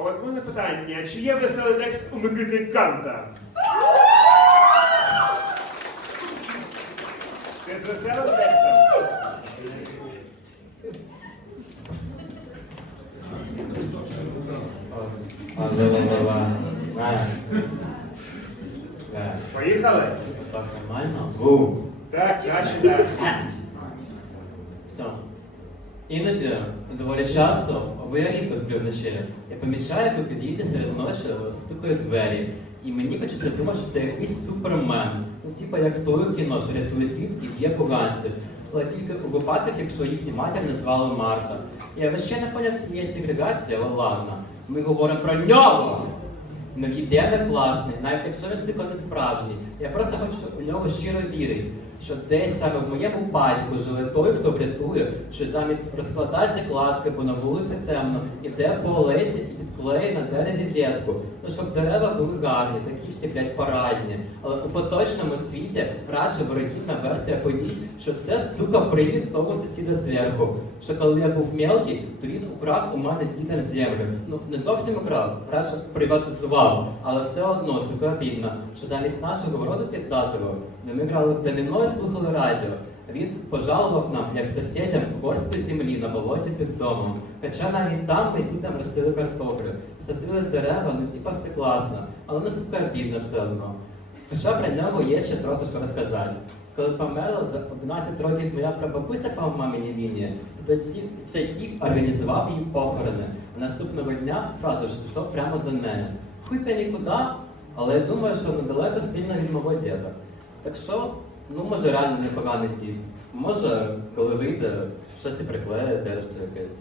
А от в мене питання, чи є веселий текст у Микити Канта? Ти з веселим текстом? Поїхали? Так нормально? Так, наче так. Все. Іноді, доволі часто, бо я рідко сплю вночі, я помічаю, як під'їдете серед ночі, стукають двері. І мені хочеться думати, що це якийсь супермен. Ну, типа як той у кіно, що рятує світ і б'є поганців. Але тільки у випадках, якщо їхні матір не звали Марта. Я весь ще не поняв цієї сегрегації, але ладно. Ми говоримо про нього! Ну ідея не класний, навіть якщо він типу не справжній. Я просто хочу у нього щиро вірити, що десь саме в моєму парку живе той, хто врятує, що замість розкладати закладки, бо на вулиці темно, іде по олесі і підклеє на дереві ветку. Ну щоб дерева були гарні, такі всі блядь, парадні. Але у поточному світі радше вирогідна версія подій, що це сука привід того сусіда зверху. Що коли я був мелкий, то він украв у мене з землю. Ну не зовсім украв, радше приватизував, але все одно сука бідна, що замість нашого городу піздатого, де ми грали в доміно слухали радіо. Він пожалував нам, як сусідям, горстку землі на болоті під домом. Хоча навіть там ми дітям ростили картоплю, садили дерева, ну типа все класно, але не сука бідна все одно. Хоча про нього є ще трохи що розказати. Коли померла за 11 років моя прабабуся по маминій лінії, то тоді цей тіп організував її похорони. А наступного дня одразу ж пішов прямо за нею. Хуй та нікуди, але я думаю, що недалеко сильно від мого діда. Так що, ну може реально непоганий тіп. Може, коли вийде, щось і приклеє, це якесь.